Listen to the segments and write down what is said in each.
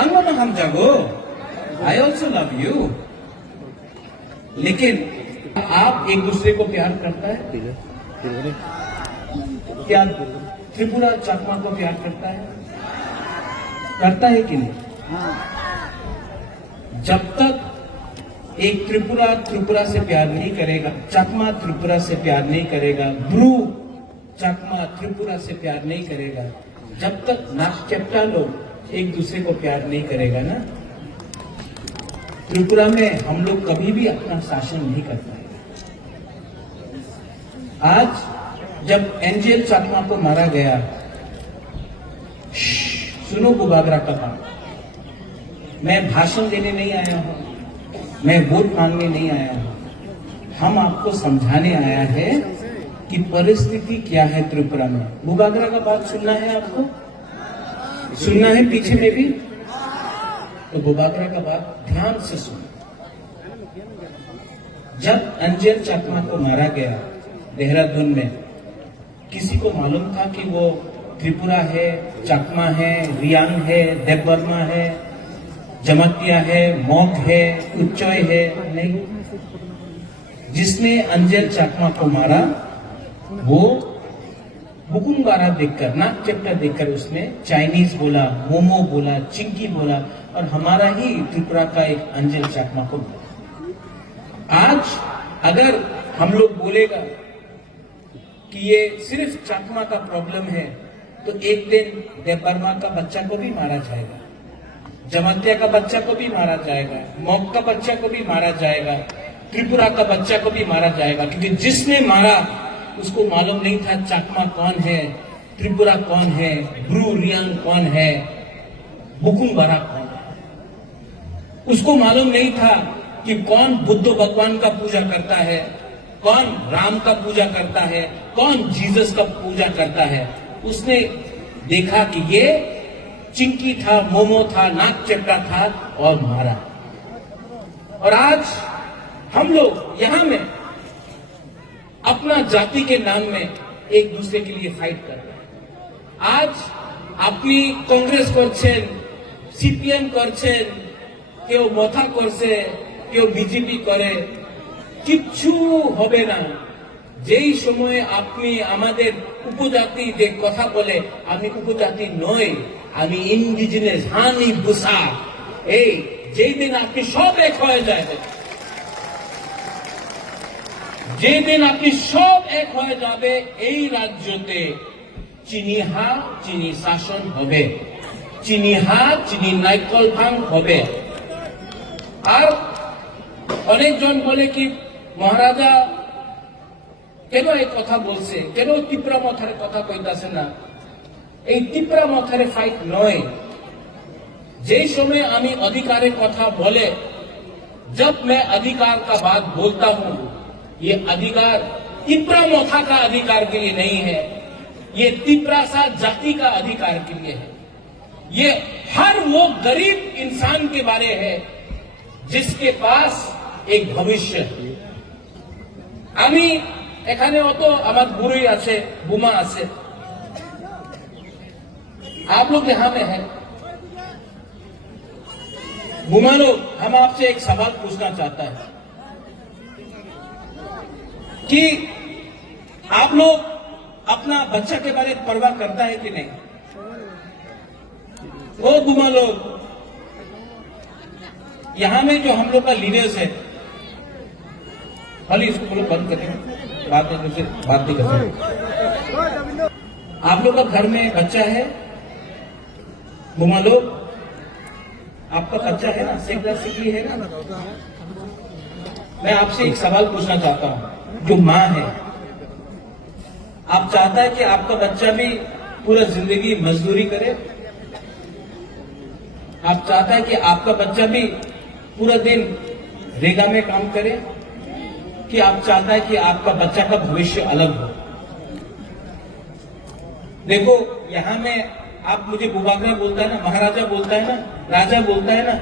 अंगनो हम जागो, I also love you. लेकिन आप एक दूसरे को प्यार करता है? क्या त्रिपुरा चाकमा को प्यार करता है? करता है कि नहीं? जब तक एक त्रिपुरा से प्यार नहीं करेगा, चकमा त्रिपुरा से प्यार नहीं करेगा, ब्रू चकमा त्रिपुरा से प्यार नहीं करेगा, जब तक नागचेप्टा लोग एक दूसरे को प्यार नहीं करेगा ना, त्रिपुरा में हम लोग कभी भी अपना शासन नहीं कर पाएंगे। आज जब एंजेल चकमा को मारा गया, सुनो बुबागरा का बात, मैं भाषण देने नहीं आया हूं, मैं वोट मांगने नहीं आया हूं, हम आपको समझाने आया है कि परिस्थिति क्या है त्रिपुरा में। बुबागरा का बात सुनना है आपको, सुनना है पीछे में भी, तो बुबागरा का बात ध्यान से सुनो। जब अंजेल चकमा को मारा गया देहरादून में, किसी को मालूम था कि वो त्रिपुरा है, चकमा है, रियांग है, देवबर्मा है, जमातिया है, मौत है, उच्चोय है? नहीं। जिसने अंजेल चकमा को मारा वो बुकुंगारा देखकर, नागचेप्टा देखकर उसने चाइनीज बोला, मोमो बोला, चिंकी बोला, और हमारा ही त्रिपुरा का एक अंजेल चकमा को बोला। आज अगर हम लोग बोलेगा कि ये सिर्फ चकमा का प्रॉब्लम है, तो एक दिन देवबर्मा का बच्चा को भी मारा जाएगा, जमातिया का बच्चा को भी मारा जाएगा, मौक का बच्चा को भी मारा जाएगा, त्रिपुरा का बच्चा को भी मारा जाएगा, क्योंकि जिसने मारा उसको मालूम नहीं था चकमा कौन है, त्रिपुरा कौन है, ब्रू रियांग कौन है, बुकुंबारा कौन है। उसको मालूम नहीं था कि कौन बुद्ध भगवान का पूजा करता है, कौन राम का पूजा करता है, कौन जीसस का पूजा करता है। उसने देखा कि ये चिंकी था, मोमो था, नागचेप्टा था और मारा। और आज हम लोग यहां में अपना जाति के नाम में एक दूसरे के लिए फाइट कर रहे हैं। आज अपनी कांग्रेस করছেন, সিপিএম করছেন, কেউ মথা করছে, কেউ বিজেপি করে, কিচ্ছু হবে না। যেই সময়ে আপনি আমাদের উপজাতি যে কথা বলে, আমি উপজাতি নই, আমি ইন্ডিজিনাস হানি বুসা, এই যেই দিন আপনি সব এক হয়ে যাবে, যেদিন আপনি সব এক হয়ে যাবে, এই রাজ্যতে চিনিহা চিনি শাসন হবে, চিনিহা চিনি নাইকল ভাঙ হবে। আর অনেকজন বলে কি মহারাজা কেন এই কথা বলছে, কেন ত্রিপুরা মথারে কথা কইতাছে না? এই ত্রিপুরা মথারে ফাইট নয়। যেই সময় আমি अधिकारेর কথা বলে, जब मैं अधिकार का बात बोलता हूं, ये अधिकार त्रिपुरा मोथा का अधिकार के लिए नहीं है, ये त्रिपुरा सा जाति का अधिकार के लिए है। ये हर वो गरीब इंसान के बारे है जिसके पास एक भविष्य है। আমি এখানে অত আমার বুড়ি আছে, বুমা আছে, आप लोग यहां में है। बुमा लोग, हम आपसे एक सवाल पूछना चाहता है कि आप लोग अपना बच्चा के बारे में परवाह करता है कि नहीं? वो बुमा लोग, यहां में जो हम लोग का लीडर्स है, खाली इसको बंद करें, बात नहीं करते। आप लोग का घर में बच्चा है, बुमा लोग, आपका बच्चा है ना, सीखना सीखी है ना? मैं आपसे एक सवाल पूछना चाहता हूं, जो माँ है, आप चाहता है कि आपका बच्चा भी पूरा जिंदगी मजदूरी करे? आप चाहता है कि आपका बच्चा भी पूरा दिन रेगा में काम करे? कि आप चाहता है कि आपका बच्चा का भविष्य अलग हो? देखो, यहां में आप मुझे बुबागरा बोलता है ना, महाराजा बोलता है ना, राजा बोलता है ना,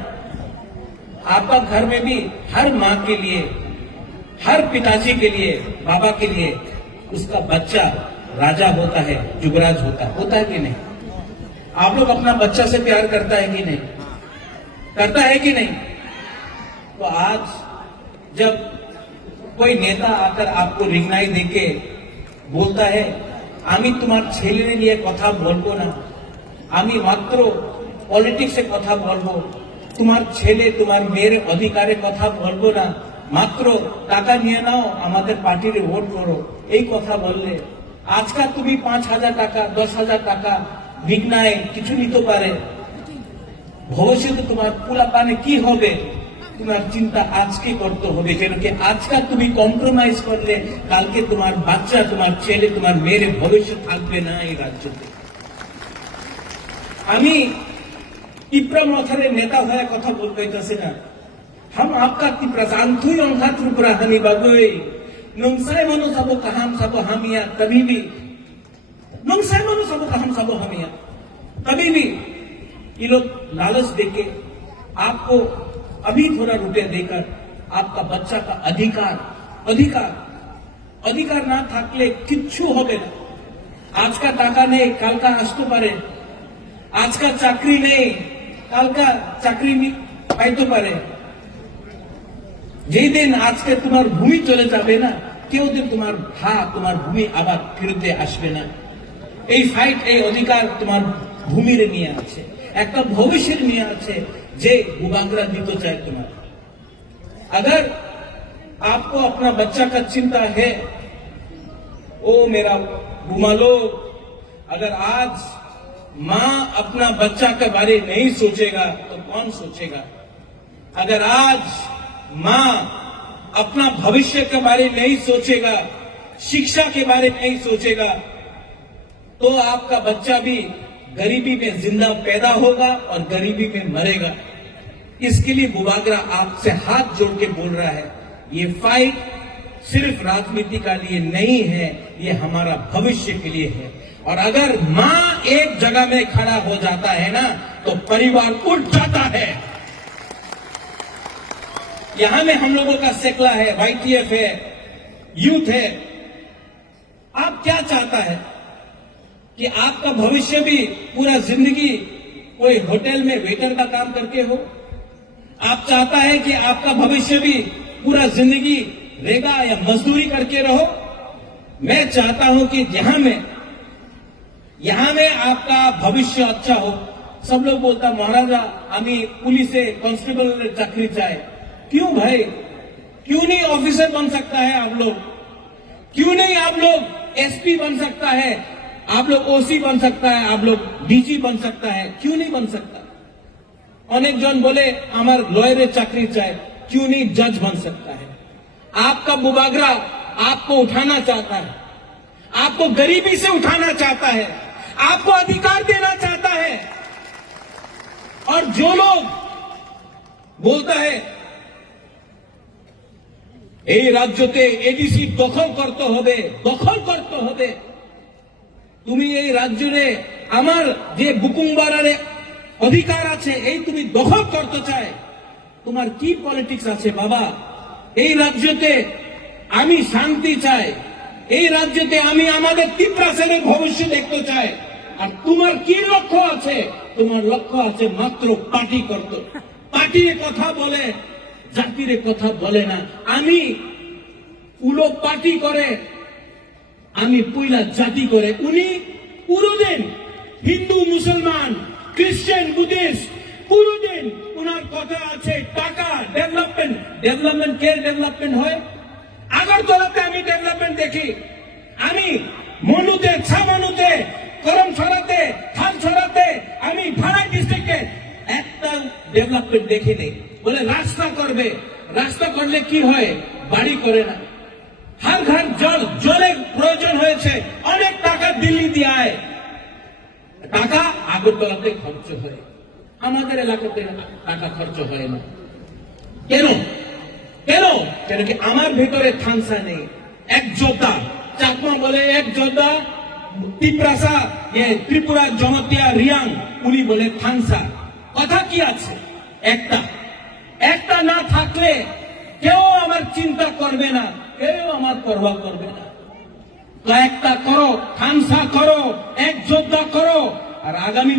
आपका घर में भी हर माँ के लिए, हर पिताजी के लिए, बाबा के लिए उसका बच्चा राजा होता है, युवराज होता है कि नहीं? आप लोग अपना बच्चा से प्यार करता है कि नहीं? करता है कि नहीं? तो आज जब कोई नेता आकर आपको रिगनाई देके बोलता है আমি তোমার ছেলের নিয়ে কথা বলবো না, আমি মাত্র পলিটিক্সে কথা বলবো, তোমার ছেলে তোমার মেয়ের অধিকারে কথা বলবো না, মাত্র টাকা নিয়ে নাও আমাদের পার্টির ভোট করো, এই কথা বললে আজকাল তুমি 5,000 টাকা 10,000 টাকা বিঘ্নায় কিছু নিতে পারে, ভবিষ্যতে তোমার পোলাপানে কি হবে তোমার চিন্তা আজকে করতে হবে। কেন কি আজকাল তুমি কম্প্রোমাইজ করলে কালকে তোমার বাচ্চা তোমার ছেলে তোমার মেয়ের ভবিষ্যৎ থাকবে না এই রাজ্যতে। আমি ত্রিপুরা মথারের নেতা হয়ে কথা বলতে চাইছি না। हम आपका ত্রিপুরা জানতুই অংঘা ত্রিপুরা হানি বাবুই নংসাই মনো সাবো কাহাম সাবো হামিয়া তবে भी नंसाई मनो सबो हम सबो हमिया कभी भी ये लोग लालच देके आपको अभी थोड़ा रुपया देकर आपका बच्चा का अधिकार अधिकार अधिकार ना থাকলে কিচ্ছু হবে না। আজকা টাকা নেই কালকা আসতে পারে, আজকা চাকরি নেই কালকা চাকরি পাইতে পারে, যেই দিন আজকে তোমার ভূমি চলে যাবে না কেউ দিন তোমার তোমার ভূমি আবার ফিরতে আসবে না। এই ফাইট এই অধিকার তোমার ভূমির নিয়ে আছে, একটা ভবিষ্যৎ নিয়ে আছে যে बुबागरा जीतो चाहे तुम्हारा। अगर आपको अपना बच्चा का चिंता है ओ मेरा बुमालो, अगर आज मां अपना बच्चा के बारे नहीं सोचेगा तो कौन सोचेगा? अगर आज मां अपना भविष्य के बारे नहीं सोचेगा, शिक्षा के बारे नहीं सोचेगा, तो आपका बच्चा भी गरीबी में जिंदा पैदा होगा और गरीबी में मरेगा। इसके लिए बुबागरा आपसे हाथ जोड़ के बोल रहा है, ये फाइट सिर्फ राजनीति का लिए नहीं है, ये हमारा भविष्य के लिए है। और अगर मां एक जगह में खड़ा हो जाता है ना तो परिवार उठ जाता है। यहां में हम लोगों का सेकला है, वाईटीएफ है, यूथ है। आप क्या चाहता है कि आपका भविष्य भी पूरा जिंदगी कोई होटल में वेटर का काम करके हो? आप चाहता है कि आपका भविष्य भी पूरा जिंदगी रेगा या मजदूरी करके रहो? मैं चाहता हूं कि यहां में आपका भविष्य अच्छा हो। सब लोग बोलता महाराजा आमी पुलिसे कांस्टेबल चाकरी चाहे। क्यों भाई, क्यों नहीं ऑफिसर बन सकता है आप लोग? क्यों नहीं आप लोग एसपी बन सकता है, आप लोग ओसी बन सकता है, आप लोग डीजी बन सकता है? क्यों नहीं बन सकता? अनेक जन बोले हमार लॉयर चाकरी चाहे, क्यों नहीं जज बन सकता है? आपका बुबागरा आपको उठाना चाहता है, आपको गरीबी से उठाना चाहता है, आपको अधिकार देना चाहता है। और जो लोग बोलता है এই রাজ্যতে এডিসি দখল করতে হবে, তুমি এই রাজ্যে আমার যে বুকুংবারারে অধিকার আছে এই তুমি দখল করতে চায়, তোমার কি পলিটিক্স আছে বাবা? এই রাজ্যতে আমি শান্তি চাই, এই রাজ্যতে আমি আমাদের ত্রিপুরা সেনের ভবিষ্য দেখতে চাই। আর তোমার কি লক্ষ্য আছে? তোমার লক্ষ্য আছে মাত্র পার্টি করতে, পার্টির কথা বলে, জাতির কথা বলে না। আমি উলো পার্টি করে, আমি পয়লা জাতি করে। উনি পুরোদিন হিন্দু মুসলমান খ্রিস্টান বুদ্ধিস্ট পুরোদিন উনার কথা আছে টাকা ডেভেলপমেন্ট কে ডেভেলপমেন্ট হয়? আগরতলাতে আমি ডেভেলপমেন্ট দেখি, আমি মনুতে ছামানুতে করমছড়াতে থানছড়াতে আমি ভাড়াই ডিস্ট্রিক্টে একটা ডেভেলপমেন্ট দেখি নেই। বলে রাস্তা করবে, রাস্তা করলে কি হয়? বাড়ি করে না। हर घर জলের প্রয়োজন হয়েছে, অনেক টাকা দিল্লি দিয়ে আয়, টাকা আগরতলাতে খরচ হয়, আমাদের এলাকাতে টাকা খরচ হয় না। কেন? কেন কি আমার ভিতরে থানসা নেই। এক যোদ্ধা চাকমা বলে, এক যোদ্ধা ত্রিপুরা জনতিয়া রিয়াং উনি বলে থানসা। কথা কি আছে? একটা না থাকলে কেউ আমার চিন্তা করবে না, কেউ আমার পরোয়া করবে না। কয়েকটা করো, থানসা করো, এক যোদ্ধা করো। আর আগামী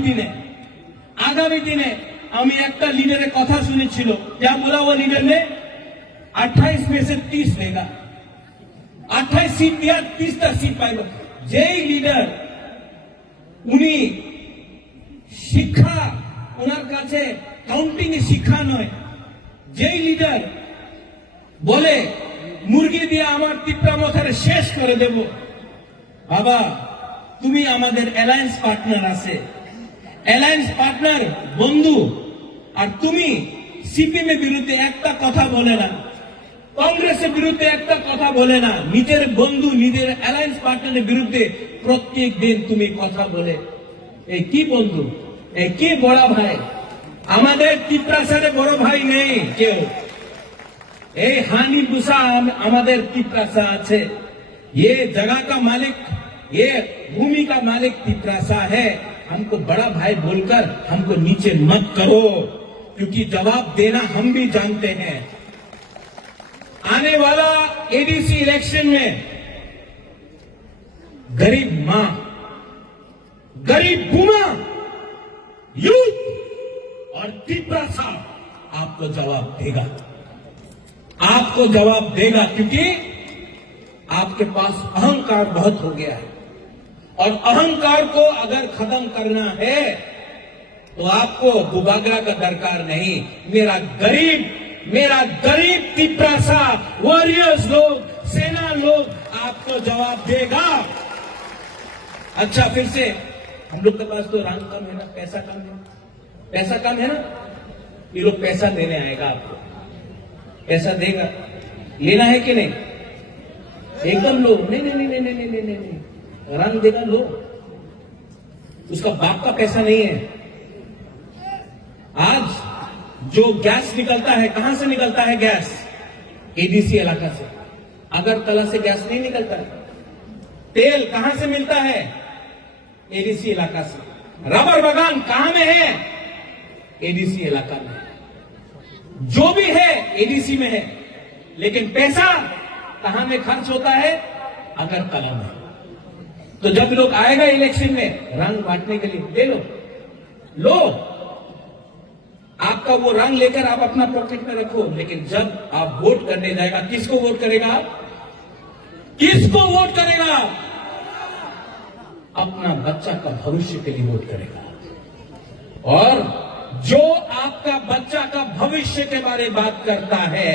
দিনে আমি একটা लीडर कथा শুনেছিল, क्या बोला वो लीडर ने, 28 में से 30 लेगा, 28 सीट दिया, 30টা सीट पाएगा। যেই लीडर উনি শিক্ষা ওনার কাছে কাউন্টিং এ শিক্ষা নয়, যেই लीडर বলে মুরগি দিয়ে আমার টিপটা মাথায় শেষ করে দেব, বাবা তুমি আমাদের অ্যালায়েন্স পার্টনার আছে, অ্যালায়েন্স পার্টনার বন্ধু, আর তুমি সিপিএম এর বিরুদ্ধে একটা কথা বলে না, কংগ্রেসের বিরুদ্ধে একটা কথা বলে না, নিজের বন্ধু নিজের অ্যালায়েন্স পার্টনারের বিরুদ্ধে প্রত্যেক দিন তুমি কথা বলে, এই কি বন্ধু, এই কি বড় ভাই? আমাদের টিপ্রাসারে বড় ভাই নেই কেউ, এই हानि बुसा আমাদের टिप्रासा আছে, ये जगह का मालिक, ये भूमि का मालिक टिप्रासा है। हमको बड़ा भाई बोलकर हमको नीचे मत करो, क्योंकि जवाब देना हम भी जानते हैं। आने वाला एडीसी इलेक्शन में गरीब मां, गरीब बुमा, यूथ और टिप्रासा आपको जवाब देगा, आपको जवाब देगा, क्योंकि आपके पास अहंकार बहुत हो गया है, और अहंकार को अगर खत्म करना है तो आपको बुबागरा का दरकार नहीं। मेरा गरीब टिप्रासा वॉरियर्स लोग, सेना लोग आपको जवाब देगा। अच्छा, फिर से हम लोग के पास तो रंग कम है ना, पैसा कम है, पैसा कम है ना, ये लोग पैसा देने आएगा, आपको पैसा देगा, लेना है कि नहीं? एकदम लो, नहीं नहीं नहीं नहीं नहीं नहीं नहीं नहीं, रंग देगा लो, उसका बाप का पैसा नहीं है। आज जो गैस निकलता है, कहां से निकलता है गैस? एडीसी इलाका से, अगरतला से गैस नहीं निकलता है। तेल कहां से मिलता है? एडीसी इलाका से। रबर बागान कहां में है? एडीसी इलाका में। जो भी है एडीसी में है, लेकिन पैसा कहां में खर्च होता है? अगरतला में। तो जब लोग आएगा इलेक्शन में रंग बांटने के लिए, ले लो, आपका वो रंग लेकर आप अपना पॉकेट में रखो, लेकिन जब आप वोट करने जाएगा, किसको वोट करेगा? किसको वोट करेगा? अपना बच्चा का भविष्य के लिए वोट करेगा। और जो आपका बच्चा का भविष्य के बारे में बात करता है,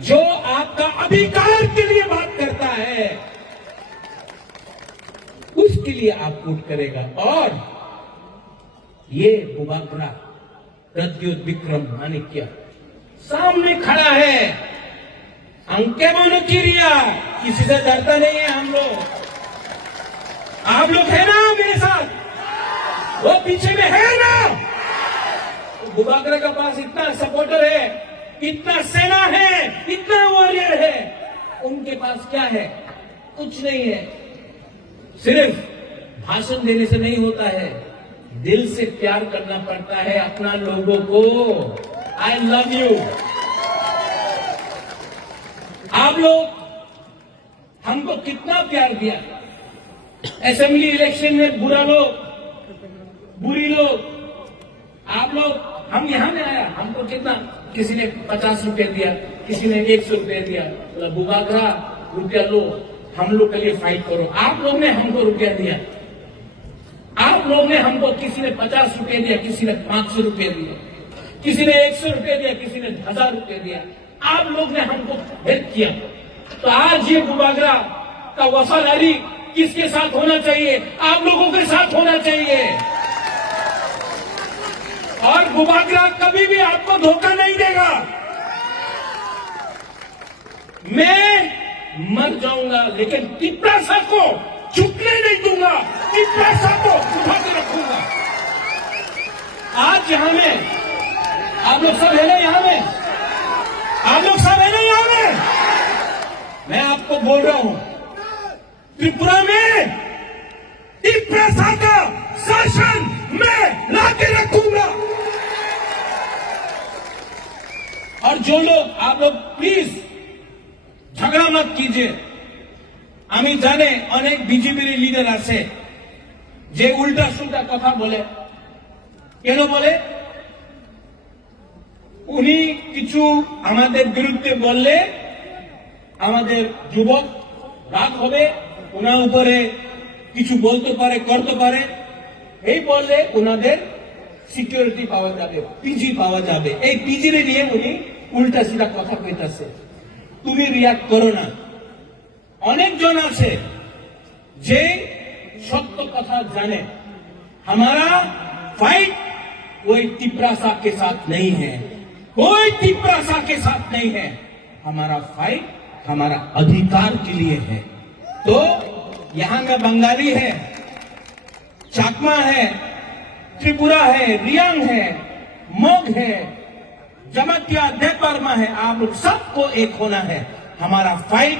जो आपका अधिकार के लिए बात करता है, उसके लिए आप वोट करेगा। और ये बुबागरा प्रद्युत विक्रम माणिक्य सामने खड़ा है, अंके मानो किरिया, किसी से डरता नहीं है हम लोग। आप लोग है ना मेरे साथ? वो पीछे में है ना? बुबागरा के पास इतना सपोर्टर है, इतना सेना है, इतना वॉरियर है, उनके पास क्या है? कुछ नहीं है। सिर्फ भाषण देने से नहीं होता है, दिल से प्यार करना पड़ता है अपना लोगों को। I love you. आप लोग हमको कितना प्यार दिया, असेंबली इलेक्शन में बुरा लोग, बुरी लोग, आप लोग, हम यहां में आया, हमको कितना, किसी ने 50 रुपए दिया, किसी ने 100 रुपए दिया, बोला बुबागरा रुपया लो, हम लोग के लिए फाइट करो। आप लोग ने हमको रुपया दिया, आप लोग ने हमको, किसी ने 50 रुपए दिया, किसी ने 500 रुपए दिया, किसी ने 100 रुपए दिया, किसी ने 1000 रुपए दिया, आप लोग ने हमको हेल्प किया। तो आज ये बुबागरा का वफादारी किसके साथ होना चाहिए? आप लोगों के साथ होना चाहिए। और बुबागरा कभी भी आपको धोखा नहीं देगा। मैं मर जाऊंगा, लेकिन टिप्रासा को झुकने नहीं दूंगा, टिप्रासा को उठा के रखूंगा। आज यहां में आप लोग सब है ना, यहां में आप लोग सब है ना, यहां में मैं आपको बोल रहा हूं, त्रिपुरा में टिप्रासा का शासन मैं लाके रखूंगा। और जो लोग, आप लोग प्लीज झगड़ा मत कीजिए। আমি জানে অনেক বিজেপির লিডার আছে যে উল্টা সুল্টা কথা বলে। কেন বলে? উনি কিছু আমাদের বিরুদ্ধে বললে আমাদের যুবক রাগ হবে, ওনার উপরে কিছু বলতে পারে, করতে পারে, এই বললে ওনাদের সিকিউরিটি পাওয়া যাবে, পিজি পাওয়া যাবে। এই পিজির নিয়ে উনি উল্টা সিধা কথা কইতাছে। তুমি রিয়াক্ট করো না। অনেকজন আছে যে সত্য কথা জানে। हमारा फाइट कोई तिपरासा के साथ नहीं है, कोई तिपरासा के साथ नहीं है। हमारा फाइट हमारा अधिकार के लिए है। तो यहां में बंगाली है, चाकमा है, त्रिपुरा है, रियांग है, मोग है, जमातिया, देवबर्मा है। आप लोग सबको एक होना है। हमारा फाइट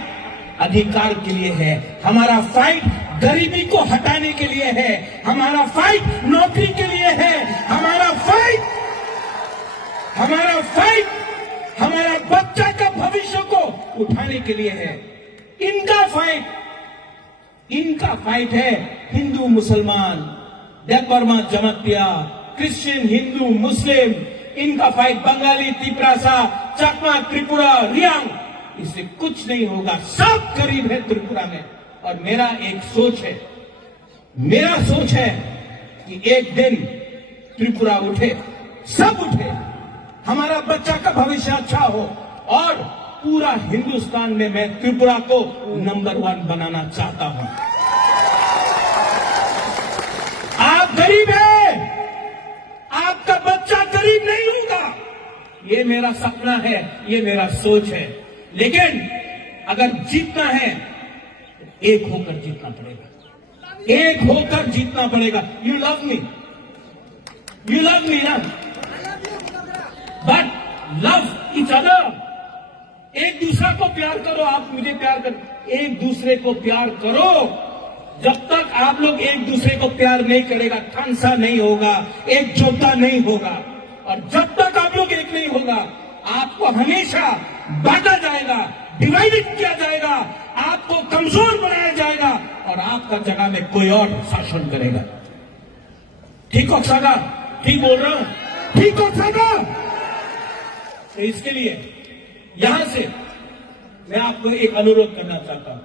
अधिकार के लिए है, हमारा फाइट गरीबी को हटाने के लिए है, हमारा फाइट नौकरी के लिए है, हमारा फाइट हमारा बच्चा का भविष्य को उठाने के लिए है। इनका फाइट है हिंदू मुसलमान, देवबर्मा, जमातिया, क्रिश्चियन, हिंदू, मुस्लिम, इनका फाइट बंगाली, तिपरासा, चकमा, त्रिपुरा, रियांग, इससे कुछ नहीं होगा। सब गरीब है त्रिपुरा में। और मेरा एक सोच है कि एक दिन त्रिपुरा उठे, सब उठे, हमारा बच्चा का भविष्य अच्छा हो, और पूरा हिंदुस्तान में मैं त्रिपुरा को नंबर 1 बनाना चाहता हूं। आप गरीब हैं, आपका बच्चा गरीब नहीं होगा, ये मेरा सपना है, ये मेरा सोच है। लेकिन अगर जीतना है, एक होकर जीतना पड़ेगा, एक होकर जीतना पड़ेगा। यू लव मी ना, बट लव ईच अदर। एक दूसरे को प्यार करो, आप मुझे प्यार करो, एक दूसरे को प्यार करो। जब तक आप लोग एक दूसरे को प्यार नहीं करेगा, खानसा नहीं होगा, एकजुटता नहीं होगा। और जब तक आप लोग एक नहीं होगा, आपको हमेशा बांटा जाएगा, डिवाइडेड किया जाएगा, आपको कमजोर बनाया जाएगा, और आपका जगह में कोई और शासन करेगा। ठीक हो सागा? ठीक बोल रहा हूं? ठीक हो सागा? तो इसके लिए यहां से मैं आपको एक अनुरोध करना चाहता हूं।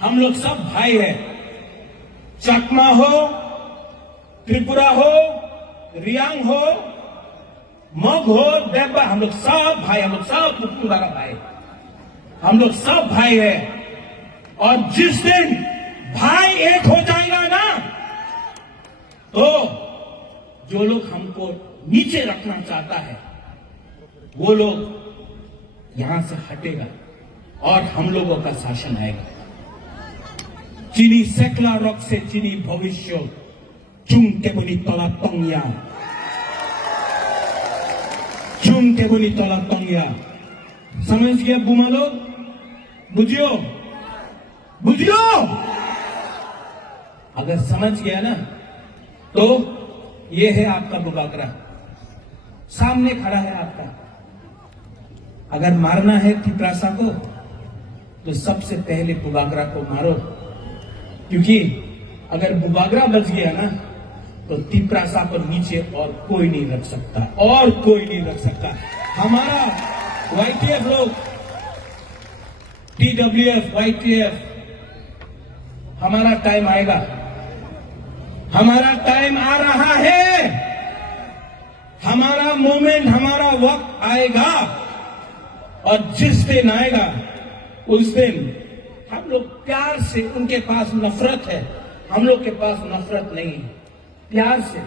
हम लोग सब भाई हैं, चकमा हो, त्रिपुरा हो, रियांग हो, मोग हो, देवबा, हम लोग सब भाई, हम लोग सब कुटुंबारा भाई, हम लोग सब भाई हैं। और जिस दिन भाई एक हो जाएगा ना, तो जो लोग हमको नीचे रखना चाहता है, वो लोग यहां से हटेगा और हम लोगों का शासन आएगा। चीनी सेकला रॉक से चीनी भविष्य चुम के बोली तला तंगिया, चुम के बोली तला तंगिया। समझ गया बुमा लोग? बुझियो, बुझियो। अगर समझ गया ना, तो ये है आपका बुबागरा, सामने खड़ा है आपका। अगर मारना है तिपरासा को, तो सबसे पहले बुबागरा को मारो, क्योंकि अगर बुबागरा बच गया ना, तो तिपरासा को नीचे और कोई नहीं रख सकता, और कोई नहीं रख सकता। हमारा YTF लोग, TWF, YTF, हमारा टाइम आएगा, हमारा टाइम आ रहा है, हमारा मोमेंट, हमारा वक्त आएगा। और जिस दिन आएगा, उस दिन हम लोग प्यार से, उनके पास नफरत है, हम लोग के पास नफरत नहीं है, प्यार से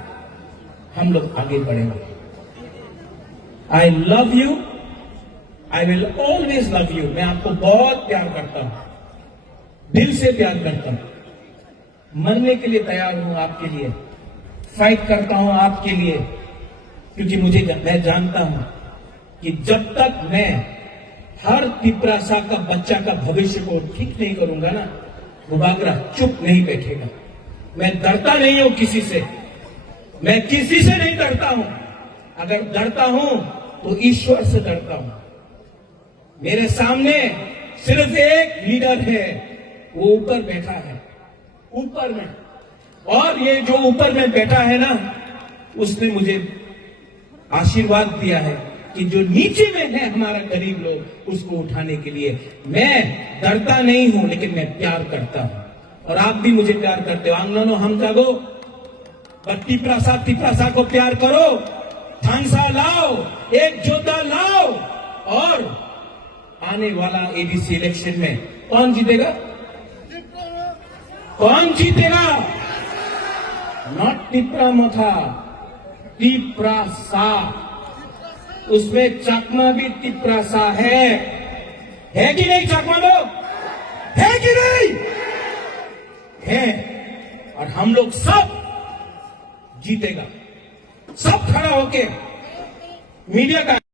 हम लोग आगे बढ़ेंगे। I love you, I will always love you. मैं आपको बहुत प्यार करता हूं, दिल से प्यार करता हूं, मरने के लिए तैयार हूं आपके लिए, फाइट करता हूं आपके लिए, क्योंकि मैं जानता हूं कि जब तक मैं हर तिपरासा का बच्चा का भविष्य को ठीक नहीं करूंगा ना, बुबागरा चुप नहीं बैठेगा। मैं डरता नहीं हूं किसी से, मैं किसी से नहीं डरता हूं। अगर डरता हूं तो ईश्वर से डरता हूं। मेरे सामने सिर्फ एक लीडर है, वो ऊपर बैठा है, ऊपर में। और ये जो ऊपर में बैठा है ना, उसने मुझे आशीर्वाद दिया है, कि जो नीचे में है हमारा गरीब लोग, उसको उठाने के लिए। मैं डरता नहीं हूं, लेकिन मैं प्यार करता हूं, और आप भी मुझे प्यार करते हो। आंगनो हम जागो, टिप्रासा को प्यार करो, थांसा लाओ, एक जोधा लाओ, और आने वाला एबीसी इलेक्शन में कौन जीतेगा? कौन जीतेगा? नॉट टिप्रा मोथा, टिप्रासा। उसमें चकमा भी टिप्रासा है कि नहीं? चकमा लोग है कि नहीं? है। और हम लोग सब जीतेगा, सब खड़ा होके मीडिया का